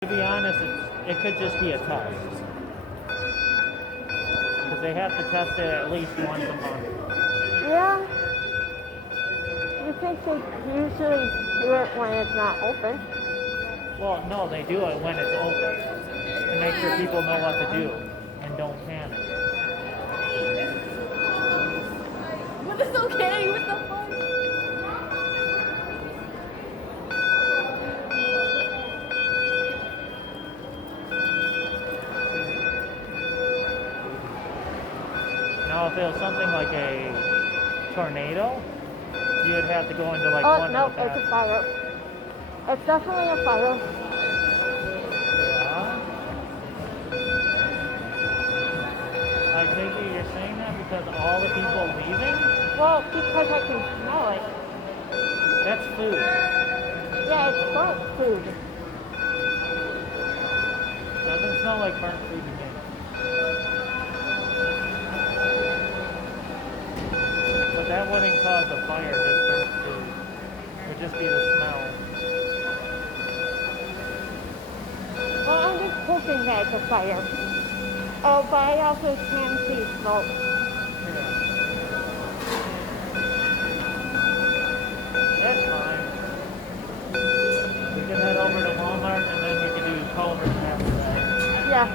To be honest, it could just be a test. Because they have to test it at least once a month. Yeah. You think they usually do it when it's not open? Well, no, they do it when it's open. To make sure people know what to do and don't panic. But it's okay. What the fuck? Now, if it was something like a tornado, you would have to go into like Oh, one no, of the it's a fire. It's definitely a fire. Yeah. I take it you're saying that because all the people leaving? Well, because I can smell it. That's food. Yeah, it's burnt food. Doesn't smell like burnt food to me. But that wouldn't cause a fire, just burnt food. It would just be the smell. Well, I'm just hoping that it's a fire. Oh, but I also can see smoke. Yeah. That's fine. We can head over to Walmart and then we can do Culver's after that. Yeah.